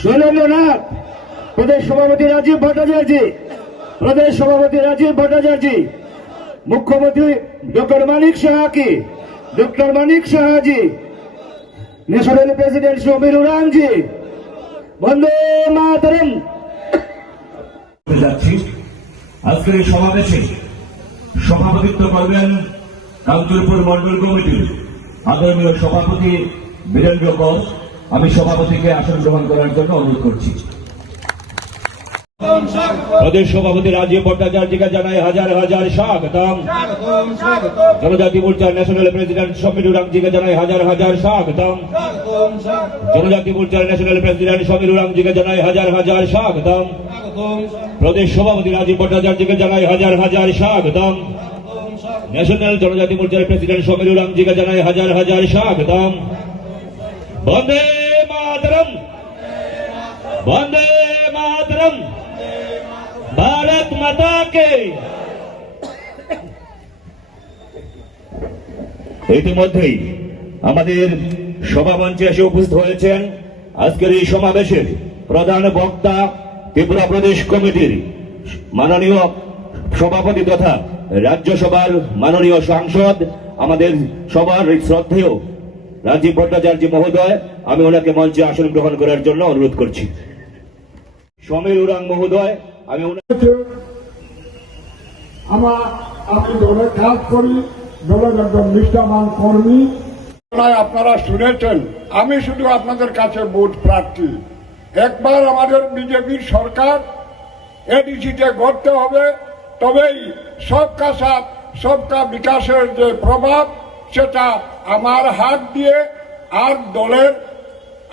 শৈলেন্দ্রনাথ প্রদেশ সভাপতি রাজীব ভট্টাচার্য, প্রদেশ সভাপতি রাজীব ভট্টাচার্য, মুখ্যমন্ত্রী ডক্টর মানিক সাহাকি, ডক্টর মানিক সাহাজি, ন্যাশনাল প্রেসিডেন্ট সমীর উরাংজি। বন্দে মাতরম। আজকের এই সমাবেশে সভাপতিত্ব করবেন কাঞ্চনপুর মন্ডল কমিটির আদরণীয় সভাপতি বীরেন্দ্র ঘোষ। আমি সভাপতিকে আসন গ্রহণ করার জন্য অনুরোধ করছি। প্রদেশ সভাপতি রাজীব ভট্টাচার্যকে জানাই হাজার হাজার স্বাগতম। জনজাতি মোর্চার ন্যাশনাল প্রেসিডেন্ট সমীর উরাংজিকে জানাই হাজার হাজার স্বাগতম। জনজাতি মোর্চার ন্যাশনাল প্রেসিডেন্ট সমীর উরাংজিকে জানাই হাজার হাজার স্বাগতম। প্রদেশ সভাপতি রাজীব ভট্টাচার্যকে জানাই হাজার হাজার স্বাগতম। ন্যাশনাল জনজাতি মোর্চার প্রেসিডেন্ট সমীর উরাংজিকে জানাই হাজার হাজার স্বাগতম। বন্দে মাতরম, বন্দে মাতরম, ভারত মাতা কে। ইতিমধ্যেই আমাদের সভামঞ্চে এসে উপস্থিত হয়েছেন আজকের এই সমাবেশের প্রধান বক্তা ত্রিপুরা প্রদেশ কমিটির মাননীয় সভাপতি তথা রাজ্যসভার মাননীয় সাংসদ, আমাদের সবার শ্রদ্ধেয় রাজীব ভট্টাচার্য মহোদয়। আমি ওনাকে মঞ্চে আসন গ্রহণ করার জন্য অনুরোধ করছি। সমীর উরাং মহোদয়, আমি আমি দলের কাজ করি, দলের একজন নিষ্ঠাবান কর্মী। আপনারা শুনেছেন, আমি শুধু আপনাদের কাছে ভোট প্রার্থী। একবার আমাদের বিজেপির সরকার এডিসিতে গড়তে হবে, তবেই সবকা সাথ সবকা বিকাশের যে প্রভাব সেটা আমার হাত দিয়ে আর দলের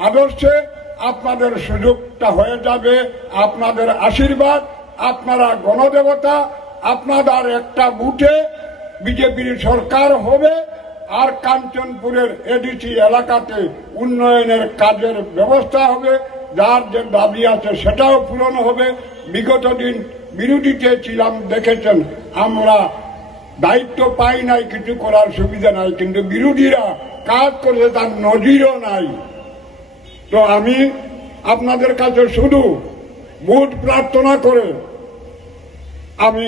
আদর্শে আপনাদের সুযোগটা হয়ে যাবে। আপনাদের আশীর্বাদ, আপনারা গণদেবতা, আপনাদের একটা বুথে বিজেপির সরকার হবে আর কাঞ্চনপুরের এডিসি এলাকাতে উন্নয়নের কাজের ব্যবস্থা হবে। যার যে দাবি আছে সেটাও পূরণ হবে। বিগত দিন বিরোধীতে ছিলাম, দেখেছেন আমরা দায়িত্ব পাই নাই, কিছু করার সুবিধা নাই, কিন্তু বিরোধীরা কাজ করেছে তার নজিরও নাই। তো আমি আপনাদের কাছে শুধু ভোট প্রার্থনা করে আমি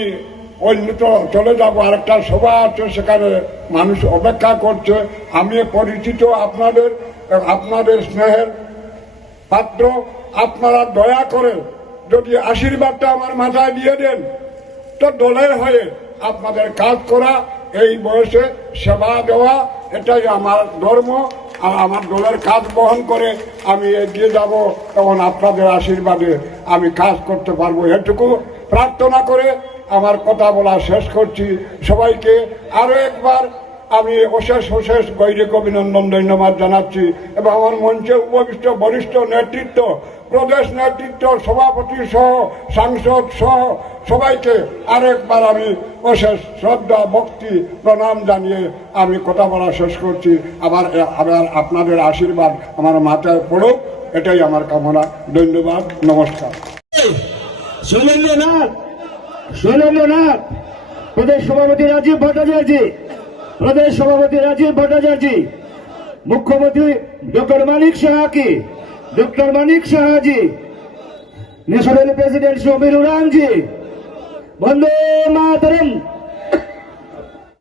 অন্যত্র চলে যাব। আরেকটা সভা আছে, সেখানে মানুষ অপেক্ষা করছে। আমি পরিচিত আপনাদের স্নেহের পাত্র। আপনারা দয়া করে যদি আশীর্বাদটা আমার মাথায় দিয়ে দেন, তো দলের হয়ে আপনাদের কাজ করা, এই বয়সে সেবা দেওয়া, এটাই আমার ধর্ম। আর আমার দলের কাজ বহন করে আমি এগিয়ে যাব, তখন আপনাদের আশীর্বাদে আমি কাজ করতে পারবো। এটুকু প্রার্থনা করে আমার কথা বলা শেষ করছি। সবাইকে আরো একবার আমি অশেষ গৈরিক অভিনন্দন ধন্যবাদ জানাচ্ছি এবং আমার মঞ্চে উপবিষ্ট বরিষ্ঠ নেতৃত্ব, প্রদেশ নেতৃত্ব, সভাপতি সহ সাংসদ সহ সবাইকে আরেকবার আমি অশেষ শ্রদ্ধা ভক্তি প্রণাম জানিয়ে আমি কথা বলা শেষ করছি। আবার আপনাদের আশীর্বাদ আমার মাথায় পড়ুক, এটাই আমার কামনা। ধন্যবাদ, নমস্কার। শৈলেন্দ্রনাথ প্রদেশ সভাপতি রাজীব ভট্টাচার্য, প্রদেশ সভাপতি রাজীব ভট্টাচার্য, মুখ্যমন্ত্রী ডক্টর মানিক সাহাকি, ডক্টর মানিক সাহাজি, ন্যাশনাল প্রেসিডেন্ট সমীর উরাংজি। বন্দে মাতরম।